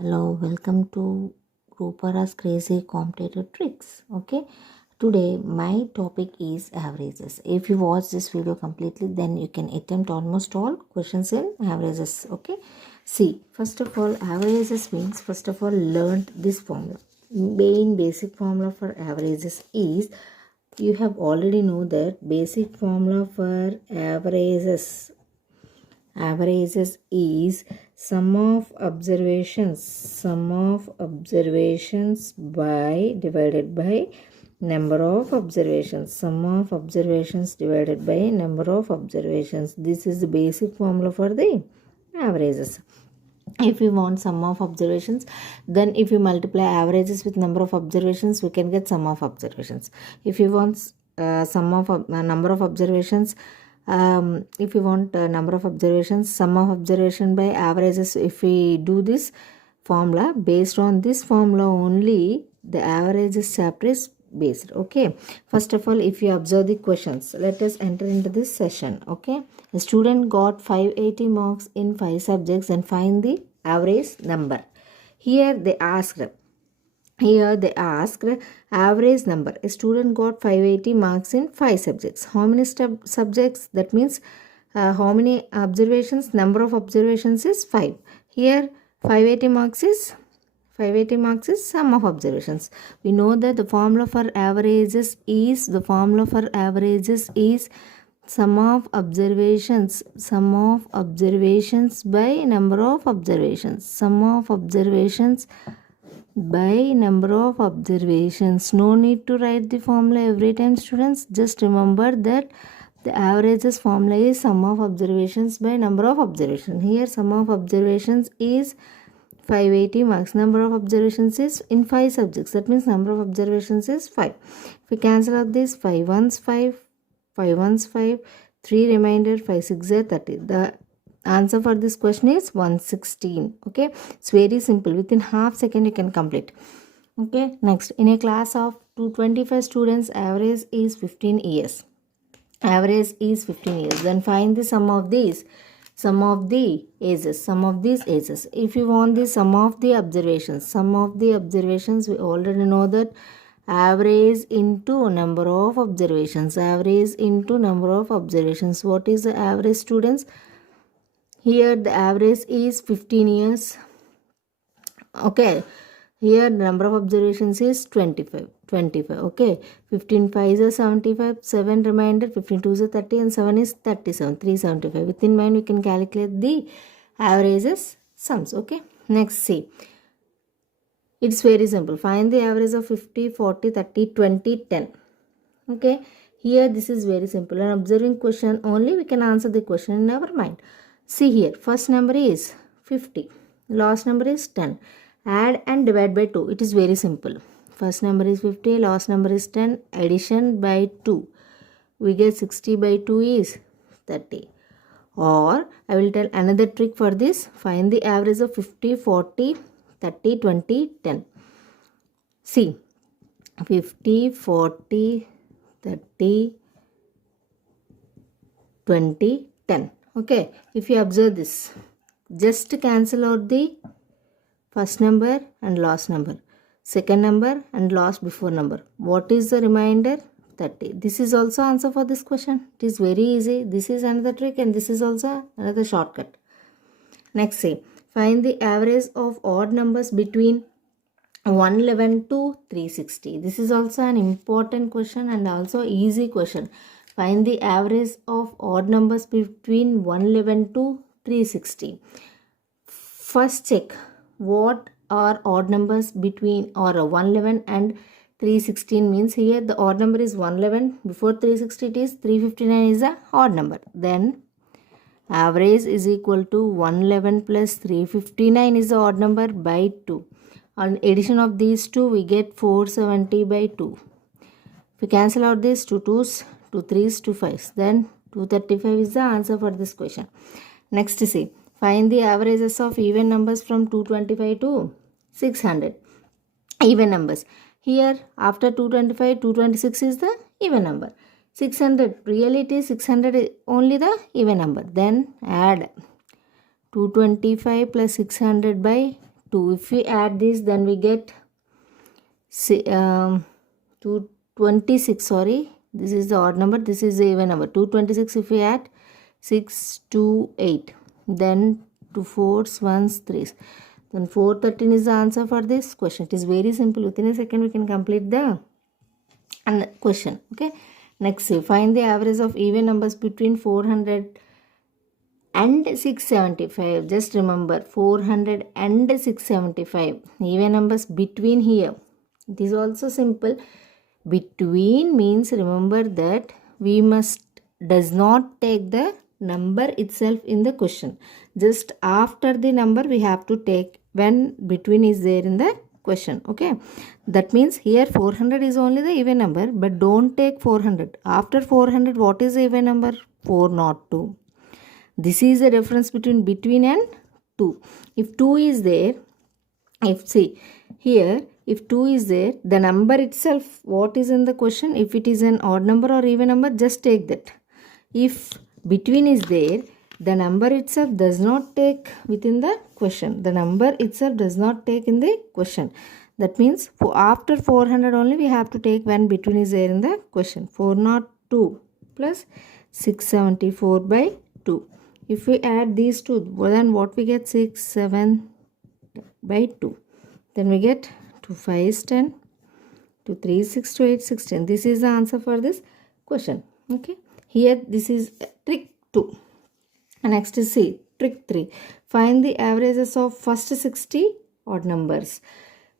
Hello, welcome to Rupara's Crazy Competitor Tricks. Okay, today my topic is averages. If you watch this video completely, then you can attempt almost all questions in averages. Okay, see, first of all, averages means first of all, learned this formula. Main basic formula for averages is you have already know that basic formula for averages is sum of observations by divided by number of observations, sum of observations divided by number of observations. This is the basic formula for the averages. If we want sum of observations, then if you multiply averages with number of observations, we can get sum of observations. If you want number of observations, if you want number of observations, sum of observation by averages, if we do this formula, based on this formula only the averages chapter is based. Okay, first of all, if you observe the questions, let us enter into this session. Okay, a student got 580 marks in 5 subjects and find the average number. Here they asked average number. A student got 580 marks in 5 subjects. How many subjects? That means how many observations? Number of observations is 5. Here 580 marks is sum of observations. We know that the formula for averages is sum of observations by number of observations. Sum of observations by number of observations. No need to write the formula every time, students. Just remember that the averages formula is sum of observations by number of observations. Here sum of observations is 580 marks. Number of observations is in 5 subjects. That means number of observations is 5. If we cancel out this, 5 ones 5, 5 ones 5, 3 remainder, 5 6 are 30. The answer for this question is 116. Okay, it's very simple. Within half second you can complete. Okay, next, in a class of 225 students, average is 15 years. Then find the sum of these ages. If you want the sum of the observations, we already know that average into number of observations. What is the average, students? Here the average is 15 years. Okay, here the number of observations is 25. Okay, 15 5 is 75, 7 remainder, 15 2 is 30 and 7 is 37, 375. Within mind we can calculate the averages sums. Okay, next, see, it's very simple. Find the average of 50, 40, 30, 20, 10. Okay, here this is very simple. An observing question only, we can answer the question in our mind. See here, first number is 50, last number is 10. Add and divide by 2. It is very simple. First number is 50, last number is 10. Addition by 2. We get 60 by 2 is 30. Or I will tell another trick for this. Find the average of 50, 40, 30, 20, 10. See, 50, 40, 30, 20, 10. Okay, if you observe this, just cancel out the first number and last number, second number and last before number. What is the remainder? 30. This is also answer for this question. It is very easy. This is another trick and this is also another shortcut. Next, say, find the average of odd numbers between 111 to 360. This is also an important question and also easy question. Find the average of odd numbers between 111 to 360. First check what are odd numbers between 111 and 316 means here the odd number is 111. Before 360 it is 359 is a odd number. Then average is equal to 111 plus 359 is the odd number by 2. On addition of these two we get 470 by 2. If we cancel out this, 2 2s, 2 3s, 2 5s, then 235 is the answer for this question. Next, see, find the averages of even numbers from 225 to 600. Even numbers. Here after 225, 226 is the even number. 600, really it is 600 only the even number. Then add 225 plus 600 by 2. If we add this, then we get 226. Sorry, this is the odd number, this is the even number. 226 if we add 6, 2, 8, then 2 4s, 1s, 3s, then 413 is the answer for this question. It is very simple. Within a second we can complete the question. Okay, next, find the average of even numbers between 400 and 675. Just remember, 400 and 675, even numbers between here. It is also simple. Between means, remember that we does not take the number itself in the question. Just after the number we have to take when between is there in the question. Okay, that means here 400 is only the even number, but don't take 400. After 400, what is the even number? 402. This is the difference between and 2. If 2 is there, if if 2 is there, the number itself, what is in the question, if it is an odd number or even number, just take that. If between is there, the number itself does not take within the question. The number itself does not take in the question. That means after 400 only we have to take when between is there in the question. 402 plus 674 by 2. If we add these two, then what we get? 6, 7 by 2. Then we get 2 5 is 10, 2 3 is 6, 2 8 16. This is the answer for this question. Okay. Here this is trick 2. Next is see trick 3. Find the averages of first 60 odd numbers.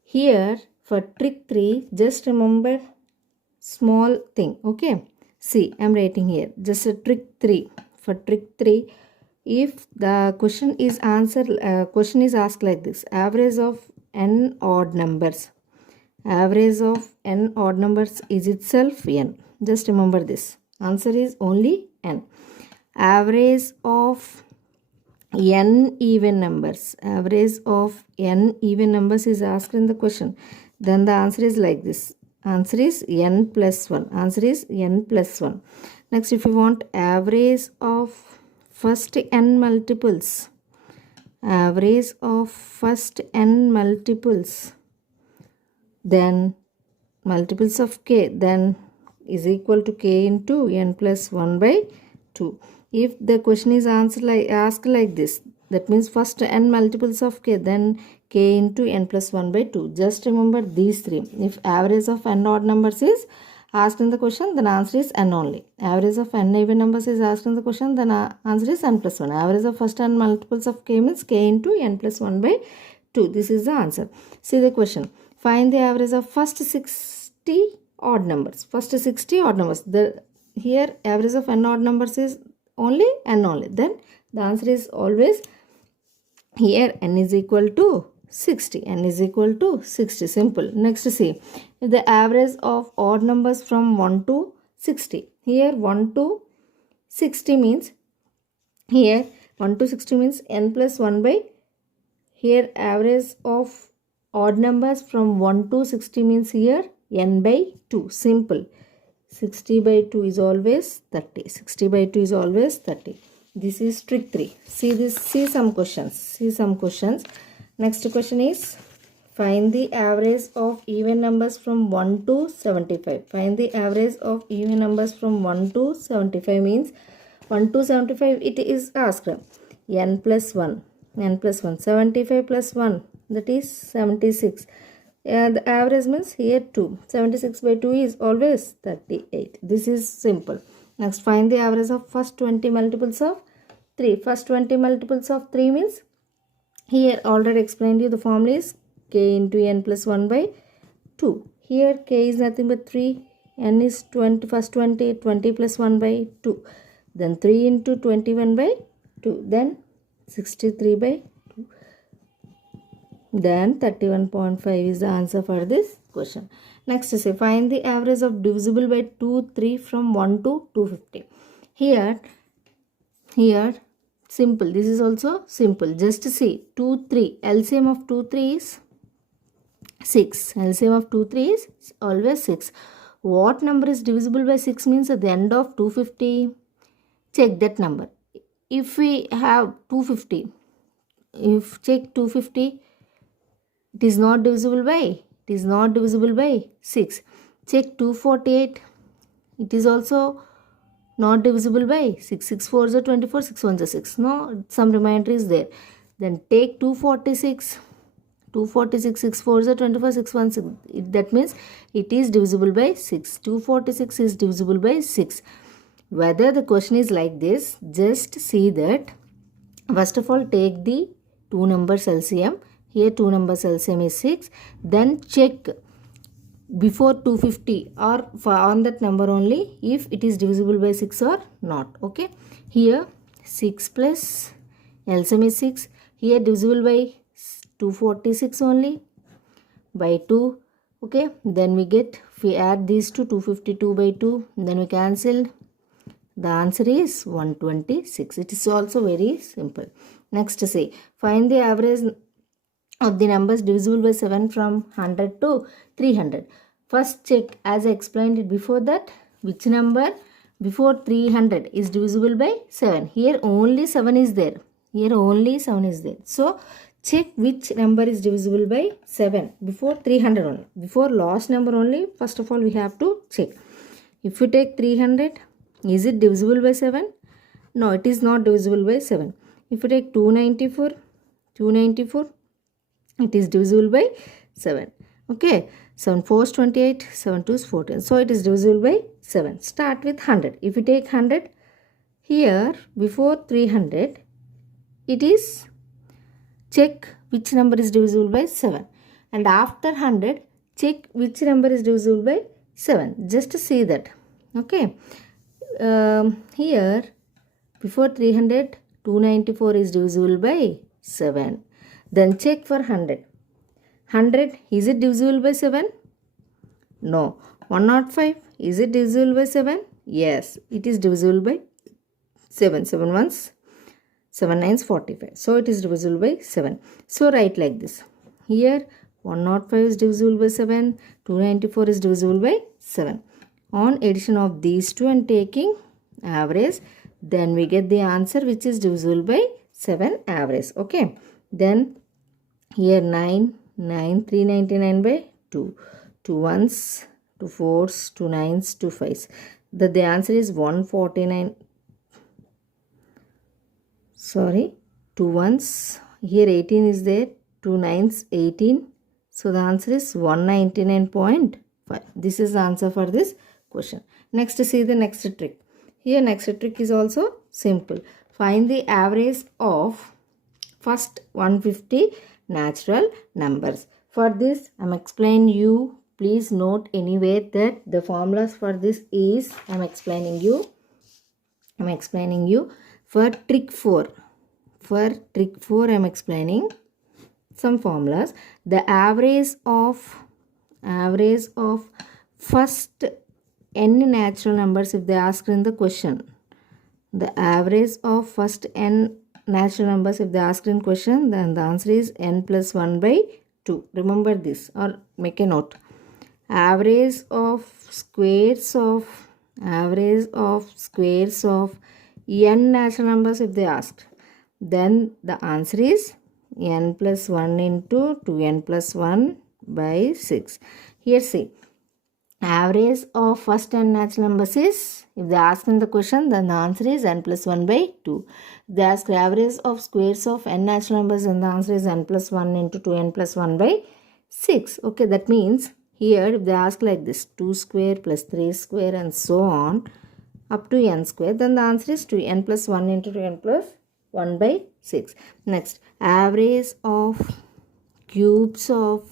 Here for trick 3, just remember small thing. Okay. See, I am writing here just a trick 3. For trick 3, if the question is asked like this: average of n odd numbers. Average of n odd numbers is itself n. Just remember this. Answer is only n. Average of n even numbers. Average of n even numbers is asked in the question. Then the answer is like this. Answer is n plus 1. Answer is n plus 1. Next, if you want average of first n multiples. Average of first n multiples. Then multiples of k. Then is equal to k into n plus 1 by 2. If the question is asked like this, that means first n multiples of k, then k into n plus 1 by 2. Just remember these three. If average of n odd numbers is asked in the question, then answer is n only. Average of n even numbers is asked in the question, then answer is n plus 1. Average of first n multiples of k means k into n plus 1 by 2. This is the answer. See the question. Find the average of first 60 odd numbers. First 60 odd numbers. Here average of n odd numbers is only n only. Then the answer is always here n is equal to 60. N is equal to 60. Simple. Next, see the average of odd numbers from 1 to 60. Here 1 to 60 means, here 1 to 60 means n plus 1 by, here average of odd numbers from 1 to 60 means here n by 2. Simple. 60 by 2 is always 30. 60 by 2 is always 30. This is trick 3. See this. See some questions. Next question is find the average of even numbers from 1 to 75. Find the average of even numbers from 1 to 75 means 1 to 75 it is asked n plus 1. 75 plus 1, that is 76. The average means here 2. 76 by 2 is always 38. This is simple. Next, find the average of first 20 multiples of 3. First 20 multiples of 3 means, here already explained you the formula is k into n plus 1 by 2. Here k is nothing but 3. N is 20. First 20. 20 plus 1 by 2. Then 3 into 21 by 2. Then 63 by 2. Then 31.5 is the answer for this question. Next, say find the average of divisible by 2, 3 from 1 to 250. Here simple. This is also simple. Just see 2, 3. LCM of 2, 3 is 6. LCM of 2, 3 is always 6. What number is divisible by 6 means at the end of 250? Check that number. If we have 250, if check 250, It is not divisible by, it is not divisible by 6. Check 248. It is also not divisible by 6. 6 4s are 24, 6 1s are 6. No, some remainder is there. Then take 246. 246, 6 4s are 24, 6 1 6. That means it is divisible by 6. 246 is divisible by 6. Whether the question is like this, just see that. First of all, take the two numbers LCM. Here two numbers LCM is 6. Then check before 250 or on that number only if it is divisible by 6 or not. Okay, here 6 plus LCM is 6. Here divisible by 246 only by 2. Okay, then we get, if we add these to 252 by 2, then we cancel. The answer is 126. It is also very simple. Next, say find the average of the numbers divisible by 7 from 100 to 300. First check, as I explained it before, that which number before 300 is divisible by 7. Here only 7 is there. Here only 7 is there. So check which number is divisible by 7 before 300 only. Before last number only, first of all we have to check. If you take 300, is it divisible by 7? No, it is not divisible by 7. If you take 294, 294, it is divisible by 7. Okay, 7 4 is 28, 7 2 is 14. So it is divisible by 7. Start with 100. If you take 100, here before 300, it is, check which number is divisible by 7. And after 100, check which number is divisible by 7. Just to see that. Okay. Here before 300, 294 is divisible by 7. Then check for 100. 100, is it divisible by 7? No. 105, is it divisible by 7? Yes, it is divisible by 7. 7 ones, 7 nines, 45. So it is divisible by 7. So write like this. Here 105 is divisible by 7. 294 is divisible by 7. On addition of these two and taking average, then we get the answer which is divisible by 7 average. Okay. Then here 9, 9, 399 by 2. 2 ones, 2 4s, 2 9s, 2 5s. The answer is 149. Sorry, 2 ones. Here 18 is there. 2 9s, 18. So the answer is 199.5. This is the answer for this question. Next, see the next trick. Here next trick is also simple. Find the average of first 150 natural numbers. For this I am explaining you. Please note anywhere that the formulas for this is, I am explaining you for trick 4. For trick 4 I am explaining some formulas. The average of first n natural numbers, if they ask in the question, the average of first n natural numbers, if they ask in question, then the answer is n plus 1 by 2. Remember this or make a note. Average of squares of n natural numbers, if they asked, then the answer is n plus 1 into 2n plus 1 by 6. Here see, average of first n natural numbers is, if they ask in the question, then the answer is n plus 1 by 2. If they ask average of squares of n natural numbers, then the answer is n plus 1 into 2n plus 1 by 6. Okay, that means here if they ask like this, 2 square plus 3 square and so on up to n square, then the answer is 2n plus 1 into 2n plus 1 by 6. Next, average of cubes of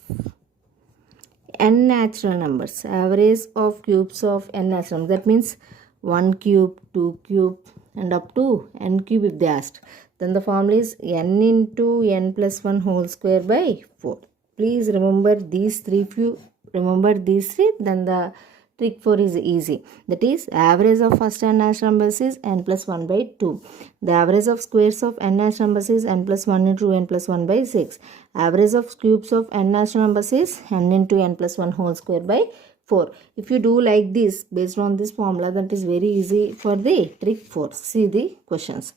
n natural numbers. Average of cubes of n natural numbers. That means 1 cube, 2 cube and up to n cube if they asked. Then the formula is n into n plus 1 whole square by 4. Please remember these three. If you remember these three, then the trick 4 is easy. That is, average of first n natural numbers is n plus 1 by 2. The average of squares of n natural numbers is n plus 1 into n plus 1 by 6. Average of cubes of n natural numbers is n into n plus 1 whole square by 4. If you do like this, based on this formula, that is very easy for the trick 4. See the questions.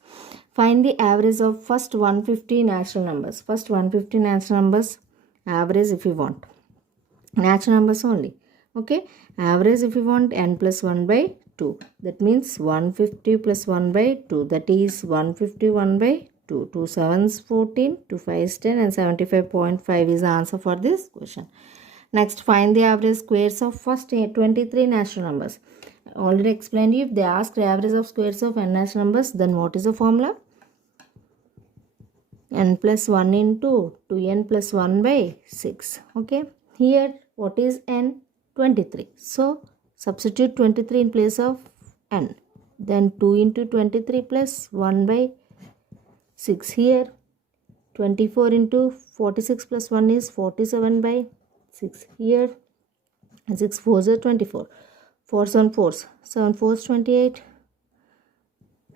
Find the average of first 150 natural numbers. First 150 natural numbers, average if you want. Natural numbers only. Okay, average if you want n plus 1 by 2. That means 150 plus 1 by 2. That is 151 by 2. 2 7s 14, 2 5s 10 and 75.5 is the answer for this question. Next, find the average squares of first 23 natural numbers. I already explained you, if they ask the average of squares of n natural numbers, then what is the formula? N plus 1 into 2n plus 1 by 6. Okay, here what is n? 23. So substitute 23 in place of n. Then 2 into 23 plus 1 by 6. Here 24 into 46 plus 1 is 47 by 6. Here 6 4s are 24. 4 7 4s. 7 4s 28.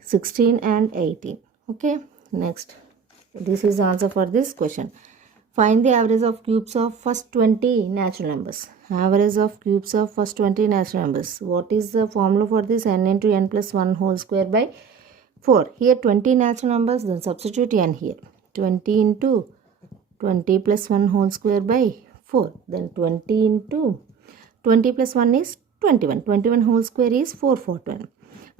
16 and 18. Okay, next. This is the answer for this question. Find the average of cubes of first 20 natural numbers. Average of cubes of first 20 natural numbers. What is the formula for this? N into n plus 1 whole square by 4. Here 20 natural numbers, then substitute n here. 20 into 20 plus 1 whole square by 4. Then 20 into 20 plus 1 is 21. 21 whole square is 4 4 20.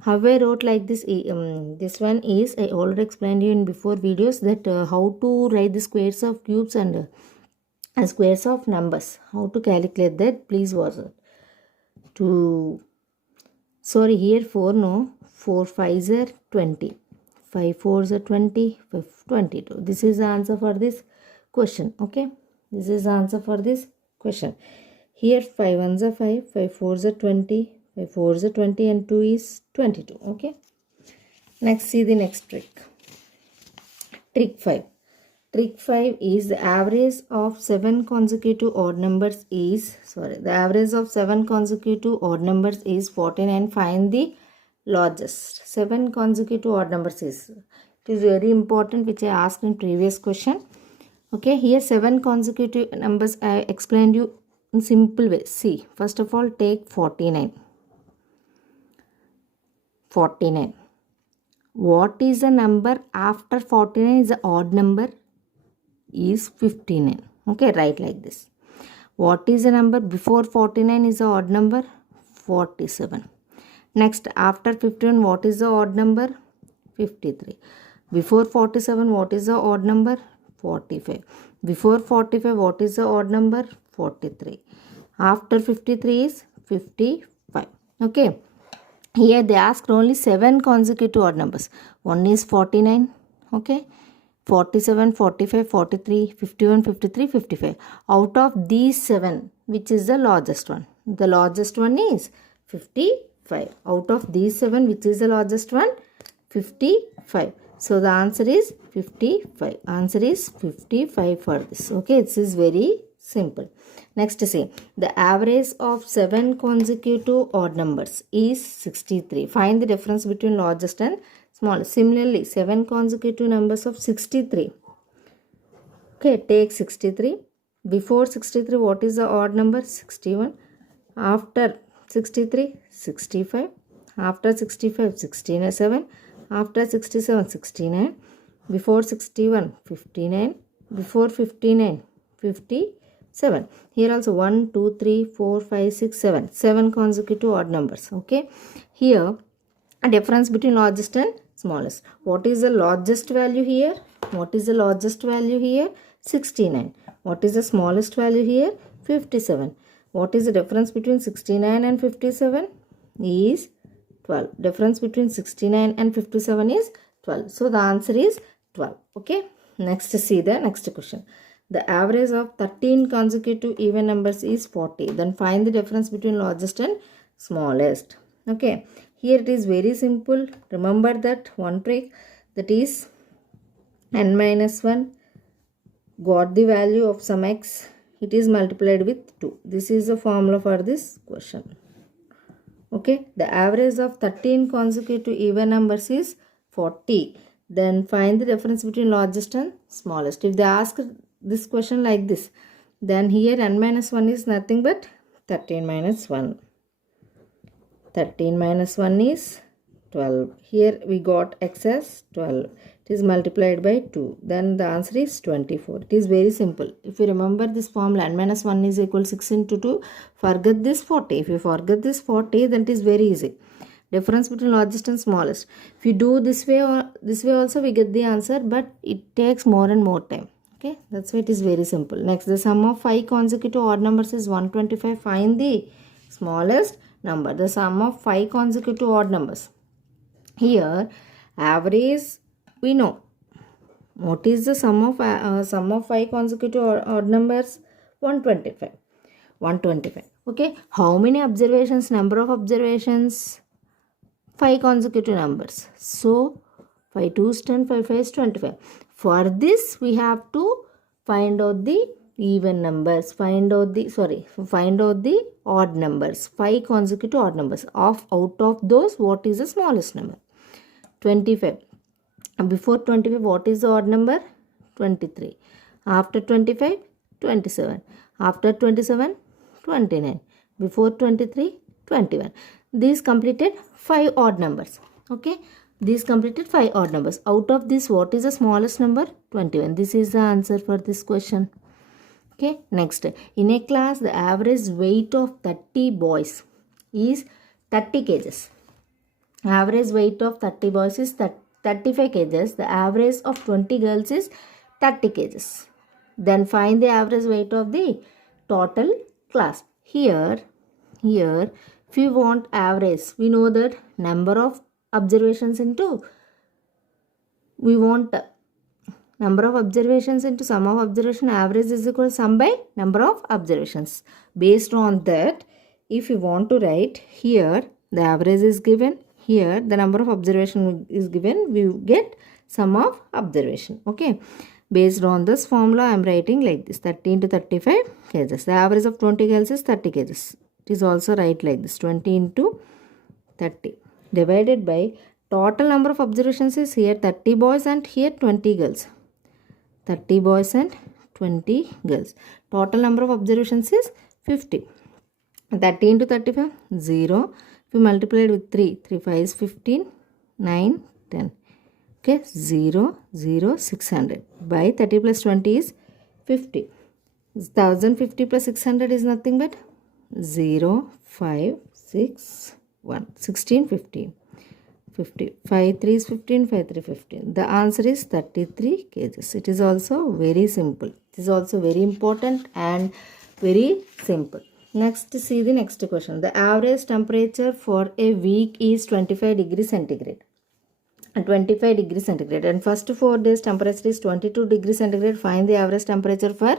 How I wrote like this, this one is, I already explained you in before videos that how to write the squares of cubes and squares of numbers. How to calculate that, please watch it. Sorry, here 4 no, 4 5s are 20. 5 4s are 20, 5 22. This is the answer for this question. Okay, this is the answer for this question. Here 5 1s are 5, 5 4s are 20. 5 4s are 20 and 2 is 22. Okay. Next, see the next trick. Trick 5. Trick 5 is the average of 7 consecutive odd numbers is, the average of 7 consecutive odd numbers is 49. Find the largest. 7 consecutive odd numbers is, it is very important, which I asked in previous question. Okay, here 7 consecutive numbers I explained you in simple way. See, first of all take 49. 49. What is the number after 49 is the odd number? Is 59. Okay, write like this. What is the number before 49 is the odd number? 47. Next, after 51, what is the odd number? 53. Before 47, what is the odd number? 45. Before 45, what is the odd number? 43. After 53 is 55. Okay. Here they asked only 7 consecutive odd numbers. One is 49. Okay. 47, 45, 43, 51, 53, 55. Out of these 7, which is the largest one? The largest one is 55. Out of these 7, which is the largest one? 55. So the answer is 55. Answer is 55 for this. Okay, this is very simple. Next, say the average of 7 consecutive odd numbers is 63. Find the difference between largest and smallest. Similarly, 7 consecutive numbers of 63. Okay, take 63. Before 63, what is the odd number? 61. After 63, 65. After 65, 67. After 67, 69. Before 61, 59. Before 59, 57. Here also 1, 2, 3, 4, 5, 6, 7. 7 consecutive odd numbers. Okay. Here, a difference between largest and smallest. What is the largest value here? What is the largest value here? 69. What is the smallest value here? 57. What is the difference between 69 and 57? Is 12. Difference between 69 and 57 is 12. So the answer is 12. Okay. Next, see the next question. The average of 13 consecutive even numbers is 40. Then find the difference between largest and smallest. Okay. Here it is very simple. Remember that one trick, that is n minus 1 got the value of some x. It is multiplied with 2. This is the formula for this question. Okay. The average of 13 consecutive even numbers is 40. Then find the difference between largest and smallest. If they ask this question like this, then here n minus 1 is nothing but 13 minus 1. 13 minus 1 is 12. Here we got x as 12. It is multiplied by 2. Then the answer is 24. It is very simple. If you remember this formula, n minus 1 is equal 6 into 2. Forget this 40. If you forget this 40, then it is very easy. Difference between largest and smallest. If you do this way or this way also, we get the answer, but it takes more and more time. Okay, that's why it is very simple. Next, the sum of 5 consecutive odd numbers is 125. Find the smallest number. The sum of 5 consecutive odd numbers. Here, average we know. What is the sum of 5 consecutive odd numbers? 125. 125. Okay. How many observations? Number of observations? 5 consecutive numbers. So 5 2 is 10, 5 5 is 25. For this, we have to find out the even numbers. Find out the odd numbers. 5 consecutive odd numbers. Out of those, what is the smallest number? 25. Before 25, what is the odd number? 23. After 25, 27. After 27, 29. Before 23, 21. These completed 5 odd numbers. Okay. These completed 5 odd numbers. Out of this, what is the smallest number? 21. This is the answer for this question. Okay. Next. In a class, the average weight of 30 boys is 30 kgs. Average weight of 30 boys is 35 kgs. The average of 20 girls is 30 kgs. Then find the average weight of the total class. Here, if you want average, we know that number of observations into, we want number of observations into sum of observation. Average is equal to sum by number of observations. Based on that, if you want to write here, the average is given. Here, the number of observation is given. We get sum of observation. Okay. Based on this formula, I am writing like this. 30 into 35 kgs. The average of 20 girls is 30 kgs. It is also write like this. 20 into 30. Divided by total number of observations is here 30 boys and here 20 girls. 30 boys and 20 girls. Total number of observations is 50. 30 into 35, 0. If you multiply it with 3, 3 5 is 15, 9, 10. Okay, 0, 0, 600. By 30 plus 20 is 50. 1050 plus 600 is nothing but 0, 5, 6, 1. 16, 15. 50. 5 3 is 15, 5 3 15. The answer is 33 kgs. It is also very simple. It is also very important and very simple. Next, see the next question. The average temperature for a week is 25 degrees centigrade. 25 degrees centigrade. And first 4 days temperature is 22 degrees centigrade. Find the average temperature for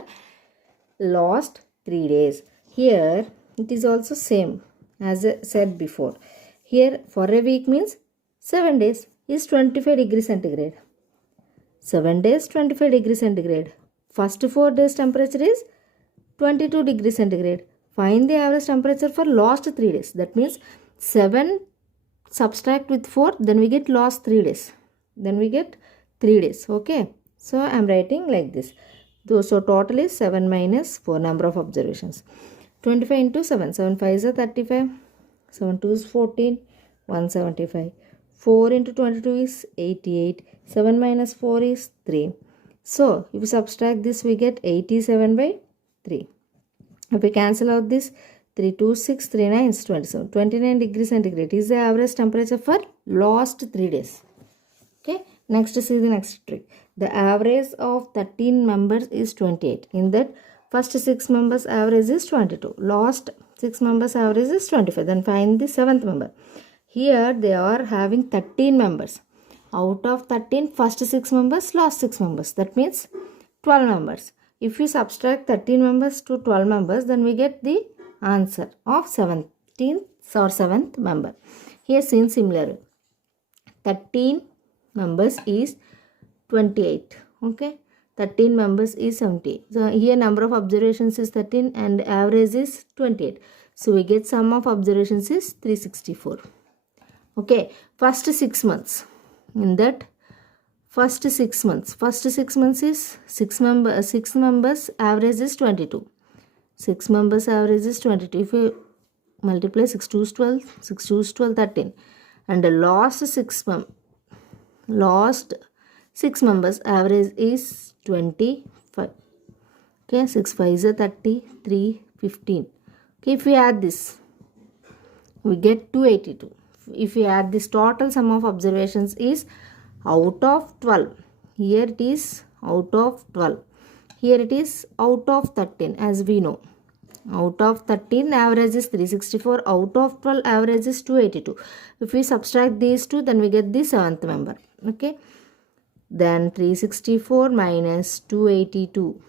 last 3 days. Here, it is also same as I said before. Here, for a week means 7 days is 25 degrees centigrade. 7 days 25 degrees centigrade. First 4 days temperature is 22 degrees centigrade. Find the average temperature for last 3 days. That means 7 subtract with 4, then we get last 3 days. Then we get 3 days. Okay. So I am writing like this. So total is 7 minus 4 number of observations. 25 into 7. 7 5 is 35. 7 2 is 14. 175. 4 into 22 is 88. 7 minus 4 is 3. So if we subtract this, we get 87 by 3. If we cancel out this, 3 2 6, 3 9 is 27. 29 degrees centigrade is the average temperature for last 3 days. Okay. Next, see the next trick. The average of 13 members is 28. In that, first 6 members average is 22. Last 6 members average is 25. Then find the 7th member. Here they are having 13 members. Out of 13, first 6 members, last 6 members. That means 12 members. If we subtract 13 members to 12 members, then we get the answer of 17th or 7th member. Here seen similar. 13 members is 28. Okay. 13 members is 78. So here number of observations is 13 and average is 28. So we get sum of observations is 364. Okay. First 6 months. In that first 6 months. First 6 months is 6 members average is 22. 6 members average is 22. If you multiply 6 2 is 12, 6 2 is 12, 13. And the last 6 members, average is 25. Okay, 6 5 is 30, 3 15. Okay, if we add this, we get 282. If we add this, total sum of observations is out of 12. Here it is out of 12. Here it is out of 13, as we know. Out of 13, average is 364. Out of 12, average is 282. If we subtract these two, then we get the 7th member. Okay. Then 364 minus 282.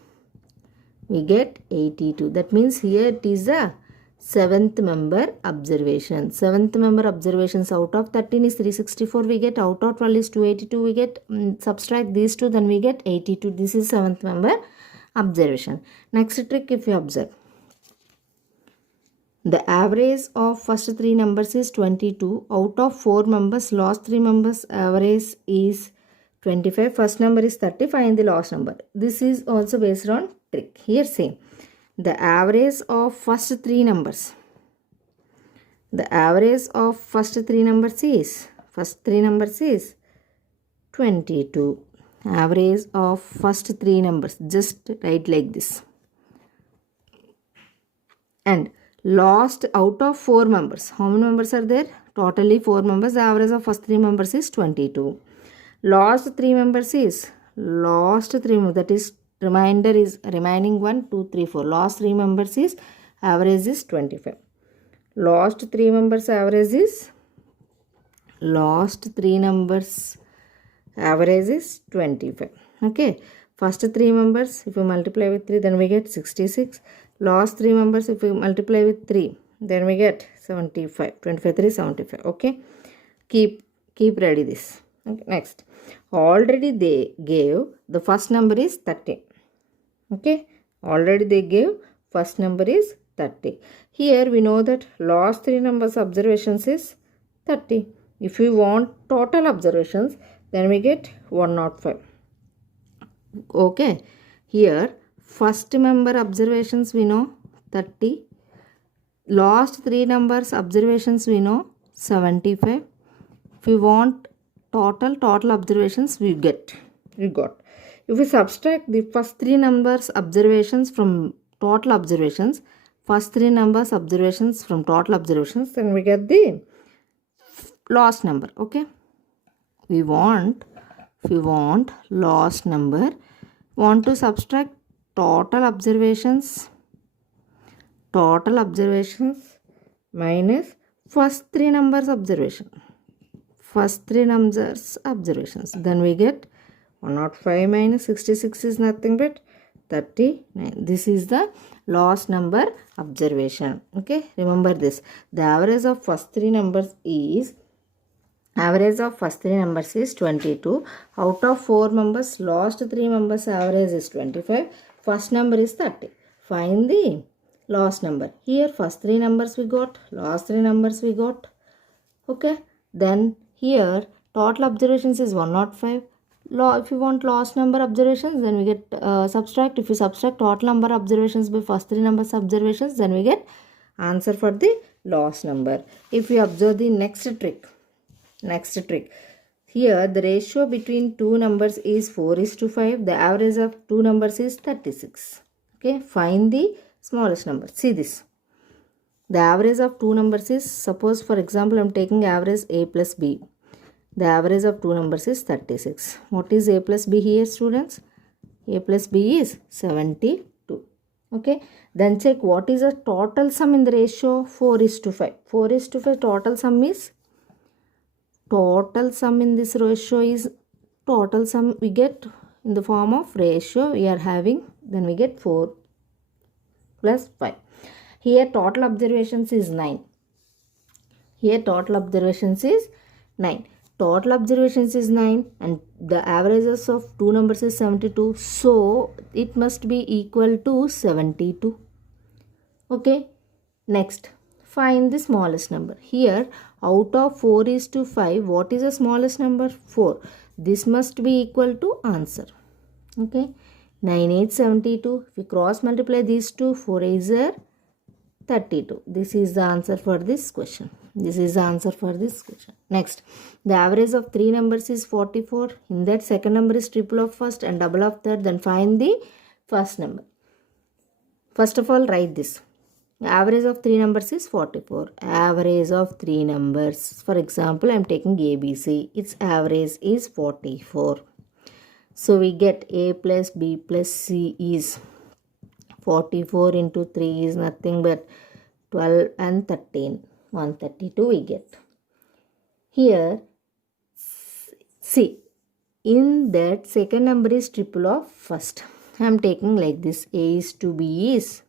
We get 82. That means here it is a 7th member observation. 7th member observations out of 13 is 364. We get out of 12 is 282. We get subtract these two, then we get 82. This is 7th member observation. Next trick, if you observe. The average of first 3 numbers is 22. Out of 4 members, last 3 members average is 25. First number is 30. Find the last number. This is also based on trick. Here same. The average of first 3 numbers. The average of first 3 numbers is 22. Average of first 3 numbers. Just write like this. And last out of 4 members. How many members are there? Totally 4 members. The average of first 3 members is 22. Last 3 members is that is remainder is remaining 1 2 3 4. Last 3 members is average is 25. Last 3 members average is 25. Okay. First 3 members, if we multiply with 3, then we get 66. Last 3 members, if we multiply with 3, then we get 75. 25 3 75. Okay. Keep ready this. Okay. Next. Already they gave the first number is 30. Okay. Already they gave first number is 30. Here we know that last 3 numbers observations is 30. If we want total observations, then we get 105. Okay. Here first member observations we know 30. Last 3 numbers observations we know 75. If we want total observations we got. If we subtract the first 3 numbers observations from total observations, first 3 numbers observations from total observations, then we get the last number. Okay. If we want last number, want to subtract total observations minus first 3 numbers observations, then we get 105 minus 66 is nothing but 39. This is the last number observation. Okay, remember this. The average of first 3 numbers is 22. Out of 4 members, last 3 members average is 25. First number is 30. Find the last number. Here first 3 numbers we got, last 3 numbers we got. Okay. Then here total observations is 105. If you want last number observations, then we get subtract. If you subtract total number observations by first 3 numbers observations, then we get answer for the last number. If we observe the next trick. Here the ratio between 2 numbers is 4:5. The average of 2 numbers is 36. Okay, find the smallest number. See this. The average of 2 numbers is, suppose for example I am taking average a plus b. The average of 2 numbers is 36. What is a plus b here, students? A plus b is 72. Okay. Then check what is the total sum in the ratio 4:5. 4:5 total sum is, total sum in this ratio is, total sum we get in the form of ratio we are having, then we get 4 plus 5. Here total observations is 9. Total observations is 9 and the averages of 2 numbers is 72. So it must be equal to 72. Okay. Next, find the smallest number. Here out of 4:5, what is the smallest number? 4. This must be equal to answer. Okay. 9 8 72. If we cross multiply these two, 4 8 32. This is the answer for this question. This is the answer for this question. Next, the average of three numbers is 44. In that, second number is triple of first and double of third. Then find the first number. First of all, write this. Average of three numbers is 44. Average of three numbers. For example, I am taking ABC. Its average is 44. So we get A plus B plus C is 44 into 3 is nothing but 12 and 13. 132 we get. Here, see, in that second number is triple of first. I am taking like this. A is to B is.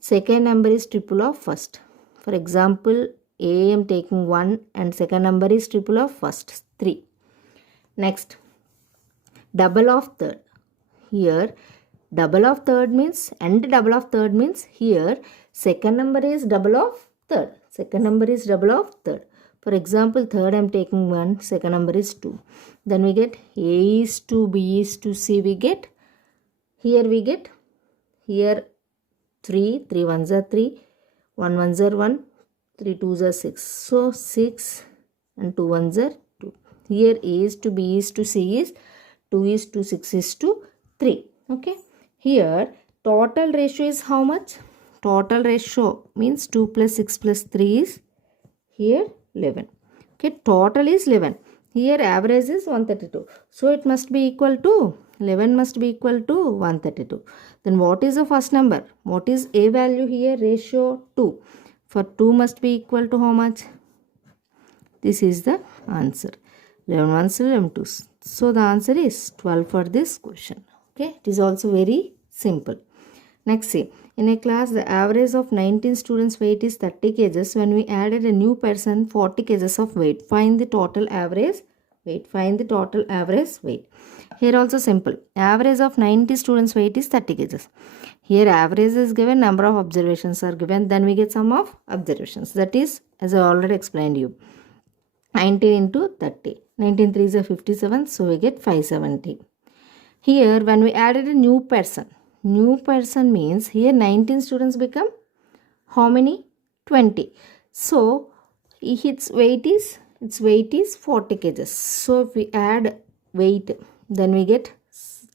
Second number is triple of first. For example, A I am taking 1 and second number is triple of first, 3. Next, double of third. Here, double of third means, and double of third means here, second number is double of third. Second number is double of third. For example, third I am taking 1, second number is 2. Then we get A is to B is to C we get. Here we get, here 3, 3 ones are 3, 1 ones are 1, 3 twos are 6. So 6 and 2 ones are 2. Here A is to B is to C is 2 is to 6 is to 3. Okay. Here total ratio is how much? Total ratio means 2 plus 6 plus 3 is here 11. Okay. Total is 11. Here average is 132. So it must be equal to 11 must be equal to 132. Then what is the first number? What is A value here? Ratio 2. For 2 must be equal to how much? This is the answer. 11 ones, 11 twos. So the answer is 12 for this question. Okay. It is also very simple. Next, see. In a class, the average of 19 students' weight is 30 kgs. When we added a new person, 40 kgs of weight. Find the total average weight. Find the total average weight. Here also simple. Average of 90 students' weight is 30 kgs. Here average is given, number of observations are given. Then we get sum of observations. That is, as I already explained you, 19 into 30. 19 3s are 57. So we get 570. Here when we added a new person means here 19 students become how many? 20. So its weight is 40 kgs. So if we add weight, then we get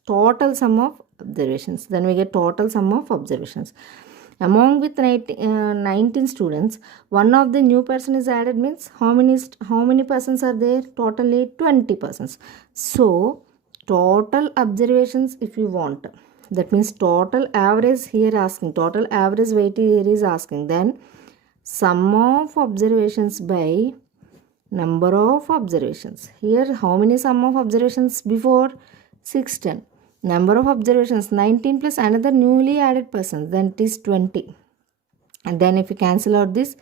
total sum of observations. Among with 19 students, one of the new person is added means how many persons are there? Totally 20 persons. So total observations if you want, that means total average here asking, total average weight here is asking, then sum of observations by number of observations. Here how many sum of observations before? 16. Number of observations 19 plus another newly added person, then it is 20. And then if you cancel out this,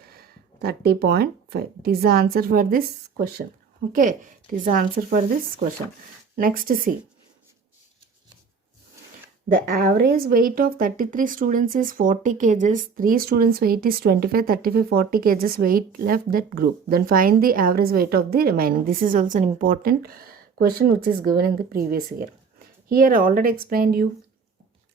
30.5. It is the answer for this question. Okay, it is the answer for this question. Next, see. The average weight of 33 students is 40 kgs. 3 students' weight is 25, 35, 40 kgs weight left that group. Then find the average weight of the remaining. This is also an important question which is given in the previous year. Here I already explained you.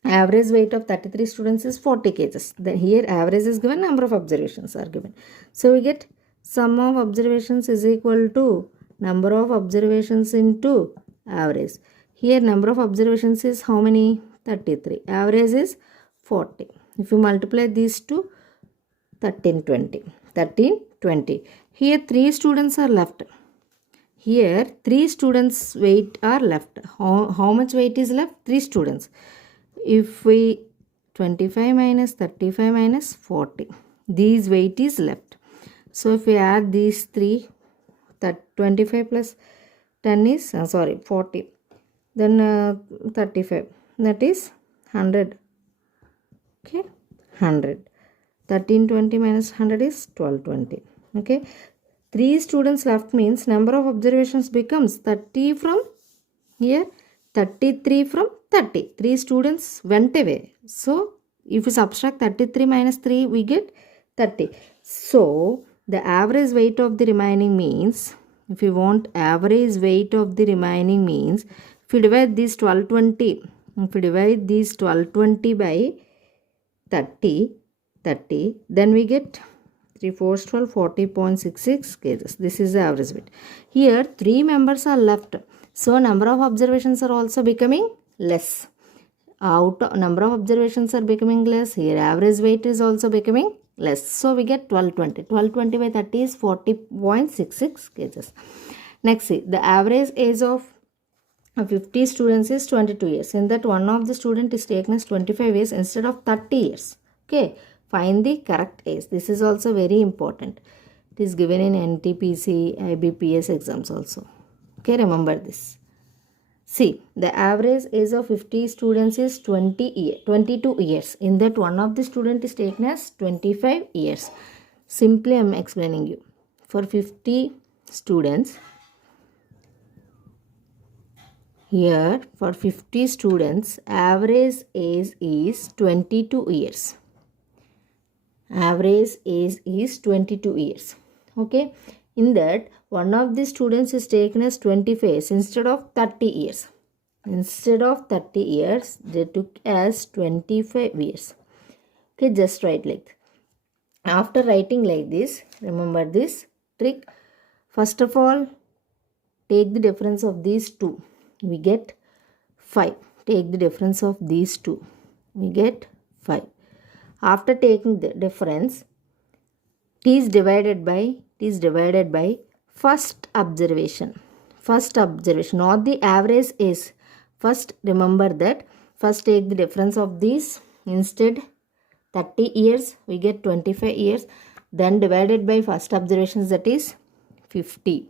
Average weight of 33 students is 40 kgs. Then here average is given, number of observations are given. So we get sum of observations is equal to number of observations into average. Here number of observations is how many? 33. Average is 40. If you multiply these two, 1320. 1320. Here 3 students are left. Here 3 students weight are left. How much weight is left? 3 students. If we 25 minus 35 minus 40, these weight is left. So if we add these 3, that 25 plus 10 is 40. Then 35. That is 100. Okay, 100. 1320 minus 100 is 1220. Okay, 3 students left means number of observations becomes 30 from here, 33 from 30. 3 students went away. So if we subtract 33 minus 3, we get 30. So the average weight of the remaining means, if you want average weight of the remaining means, if you divide this 1220, if we divide these 1220 by 30, then we get 3 4 12, 40.66 kgs. This is the average weight. Here 3 members are left. So number of observations are also becoming less. Number of observations are becoming less. Here average weight is also becoming less. So we get 1220. 1220 by 30 is 40.66 kgs. Next, see, the average age of 50 students is 22 years. In that, one of the student is taken as 25 years instead of 30 years. Okay, find the correct age. This is also very important. It is given in NTPC, IBPS exams also. Okay, remember this. See, the average age of 50 students is 22 years. In that, one of the student is taken as 25 years. Simply, I am explaining you. For 50 students, here for 50 students, average age is 22 years. Average age is 22 years. Okay, in that, one of the students is taken as 25 years instead of 30 years. Instead of 30 years, they took as 25 years. Okay, just write like that. After writing like this, remember this trick. First of all, take the difference of these two. We get 5. Take the difference of these two. We get 5. After taking the difference, t is divided by first observation. First observation, not the average is. First remember that. First take the difference of these. Instead 30 years, we get 25 years. Then divided by first observations, that is 50.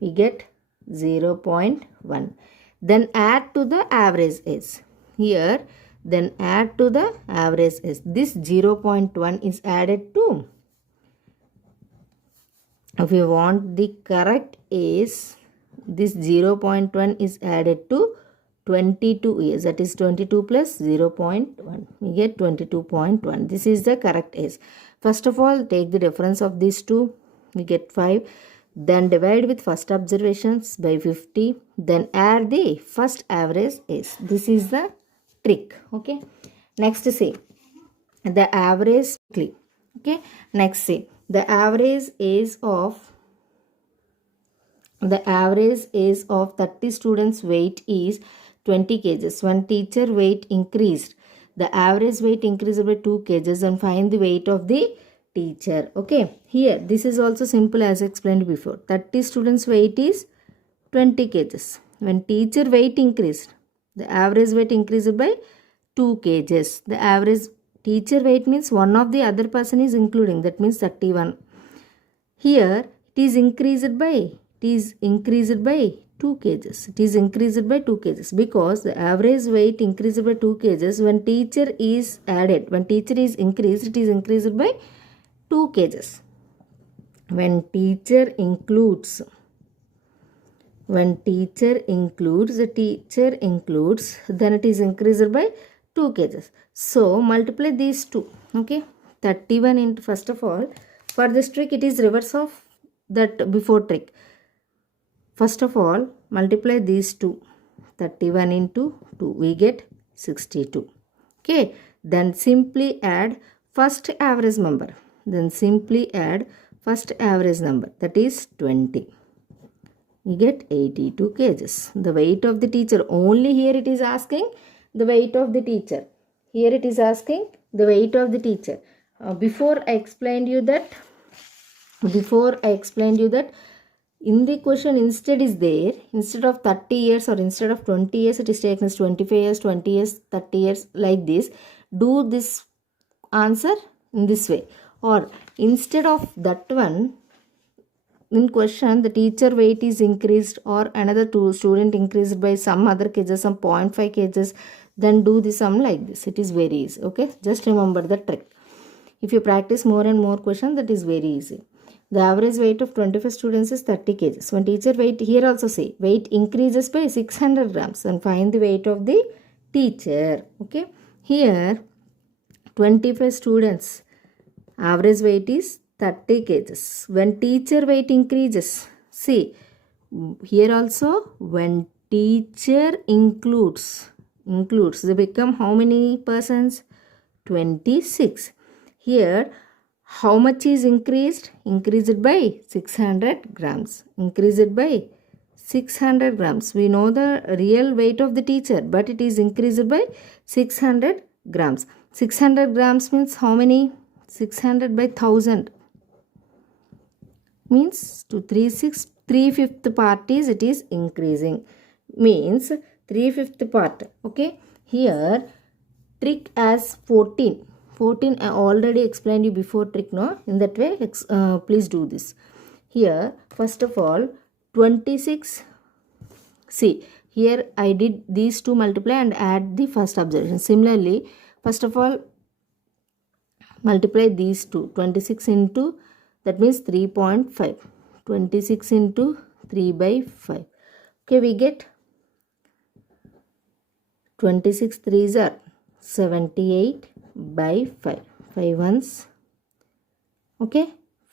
We get 0.1. Then add to the average age. Here, then add to the average age. This 0.1 is added to. If you want the correct age, this 0.1 is added to 22 years. That is 22 plus 0.1. We get 22.1. This is the correct age. First of all, take the difference of these two. We get 5. Then divide with first observations by 50. Then add the first average age. This is the trick. Okay. Next, say the average. Okay. Next, say the average age of 30 students' weight is 20 kgs. When teacher weight increased, the average weight increased by 2 kgs, and find the weight of the teacher. Okay, here this is also simple as explained before. 30 students' weight is 20 kgs. When teacher weight increased, the average weight increased by 2 kgs. The average teacher weight means one of the other person is including, that means 31. Here it is increased by 2 kgs. It is increased by 2 kgs because the average weight increased by 2 kgs. When teacher is added, when teacher is increased, it is increased by 2 kgs. When teacher includes, then it is increased by 2 kgs. So multiply these two. Okay, 31 into, first of all, for this trick it is reverse of that before trick. First of all, multiply these two. 31 into 2, we get 62. Okay, then simply add first average number. That is 20. We get 82 kgs. The weight of the teacher. Only here it is asking the weight of the teacher. Here it is asking the weight of the teacher. Before I explained you that in the question instead is there, instead of 30 years or instead of 20 years, it is taken as 25 years, 20 years, 30 years, like this. Do this answer in this way. Or instead of that one, in question the teacher weight is increased or another student increased by some other kgs, some 0.5 kgs, then do the sum like this. It is very easy. Okay, just remember the trick. If you practice more and more questions, that is very easy. The average weight of 25 students is 30 kgs. When teacher weight, here also say weight increases by 600 grams, and find the weight of the teacher. Okay, here 25 students, average weight is 30 kgs. When teacher weight increases, see here also when teacher includes, they become how many persons? 26. Here How much is increased? Increased by 600 grams. Increased by 600 grams. We know the real weight of the teacher, but it is increased by 600 grams. 600 grams means how many? 600 by 1000 means to 3/5 part is it is increasing, means 3/5 part. Okay, here trick as 14 I already explained you before trick, no? In that way please do this. Here first of all 26, see here I did these two multiply and add the first observation. Similarly, first of all multiply these two, 26 into, that means 3.5, 26 into 3 by 5. Okay, we get 26 3s are 78 by 5, 5 ones, okay,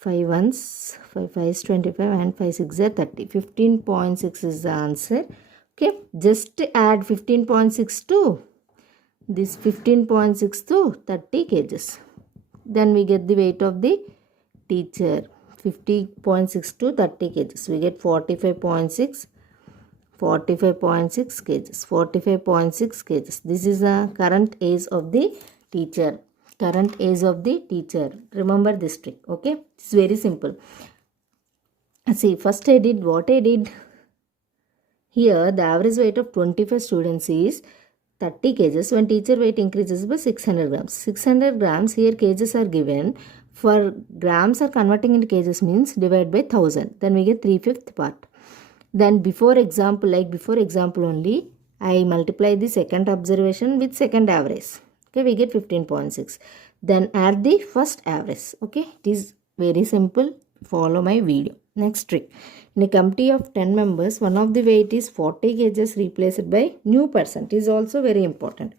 5 ones, 5 5 is 25 and 5 6 are 30. 15.6 is the answer. Okay, just add 15.6 to this, 15.6 to 30 kgs. Then we get the weight of the teacher, 50.6 to 30 kgs. We get 45.6 kgs. 45.6 kgs. This is the current age of the teacher. Current age of the teacher. Remember this trick. Okay, it's very simple. See, first I did what I did. Here the average weight of 25 students is 30 kgs when teacher weight increases by 600 grams. 600 grams, here kgs are given. For grams are converting into kgs means divide by 1000. Then we get 3/5 part. Then before example, like before example only, I multiply the second observation with second average. Okay, we get 15.6. Then add the first average. Okay, it is very simple. Follow my video. Next trick. In a committee of 10 members, one of the weight is 40 kgs replaced by new person. It is also very important.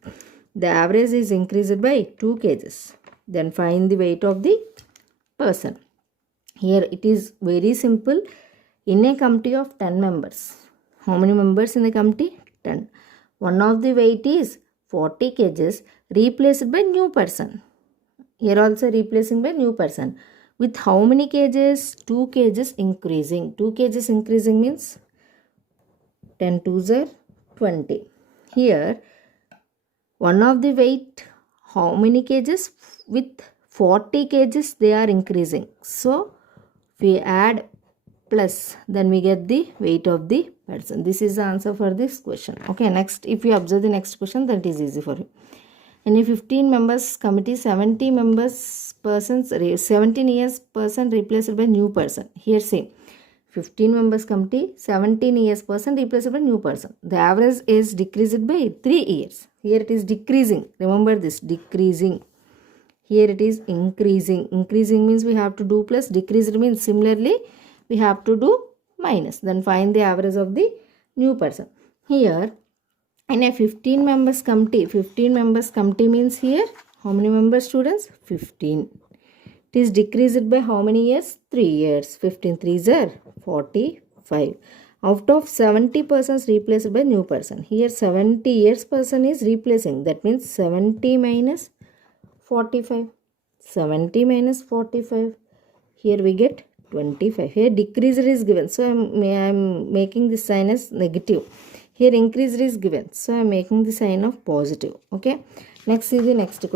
The average is increased by 2 kgs. Then find the weight of the person. Here it is very simple. In a committee of 10 members, how many members in the committee? 10. One of the weight is 40 kgs replaced by new person. Here also replacing by new person. With how many kgs? 2 kgs increasing. 2 kgs increasing means 10 2s are 20. Here one of the weight, how many kgs? With 40 kgs they are increasing. So we add plus, then we get the weight of the person. This is the answer for this question. Okay, next, if you observe the next question, that is easy for you. In a 15 members committee, 17 members persons, 17 years person replaced by new person. Here same, 15 members committee, 17 years person replaced by new person. The average is decreased by 3 years. Here it is decreasing. Remember this, decreasing. Here it is increasing. Increasing means we have to do plus. Decreased means similarly we have to do minus. Then find the average of the new person. Here in a 15 members committee means here how many members students? 15. It is decreased by how many years? 3 years. 15 3s are 45. Out of 70 persons replaced by new person. Here 70 years person is replacing. That means 70 minus 45. 70 minus 45. Here we get 25. Here decreased is given. So I am making this sign as negative. Here increased is given. So I am making the sign of positive. Okay. Next is the next question.